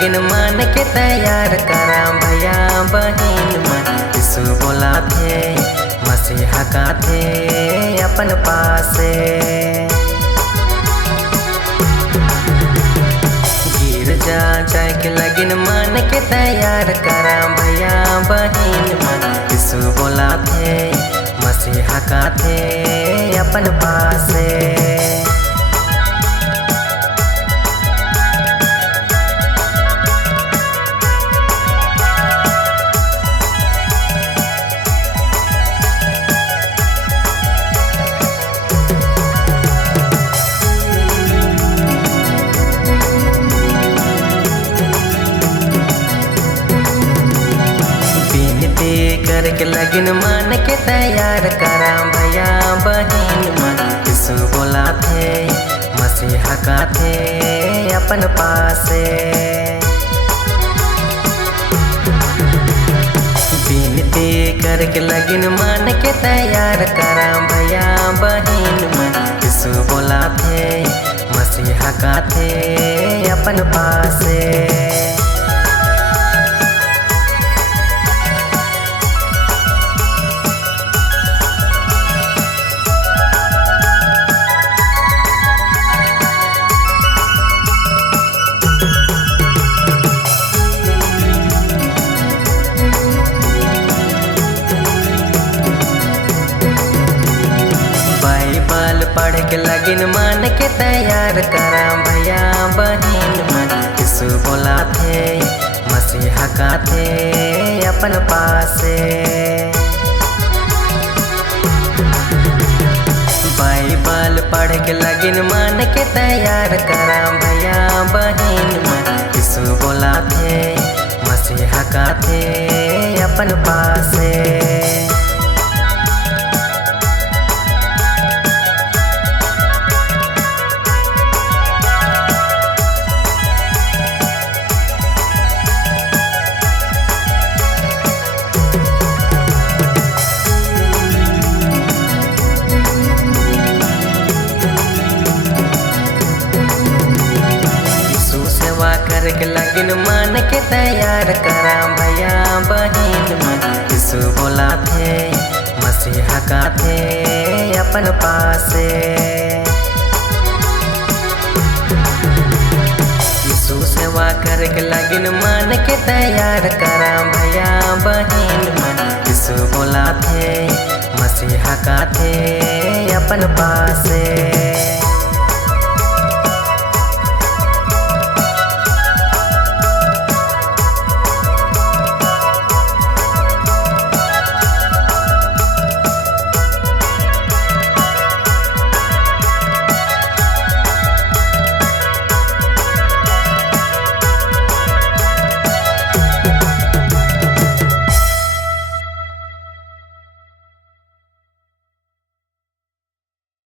लगिन मान के तैयार करा भैया बहिन मन यीशु बोला थे मसीहा का थे अपन पासे। गिरजा जाए के लगिन मान के तैयार करा भैया बहिन मन यीशु बोला थे मसीहा का थे अपन पासे। करके लगिन मान के तैयार करा भैया बहिन मन यीशु बोला थे मसीहा का थे अपन पासे। विनती करके लगिन मान के तैयार करा भैया बहिन मन यीशु बोला थे मसीहा का थे अपन पासे। पढ़ के लगिन मान के तैयार करा भैया बहिन मन यीशु बोला थे मसीहा का थे अपन पासे। बाइबल पढ़ के लगिन मान के तैयार करा भैया बहिन मन यीशु बोला थे मसीहा का थे अपन पासे। करके लगिन मान के तैयार करा भैया बहिन मन यीशु बोला थे मसीहा का थे अपन पासे। यीशु सेवा करके लगिन मान के तैयार करा भैया बहिन मन यीशु बोला थे मसीहा का थे अपन पासे।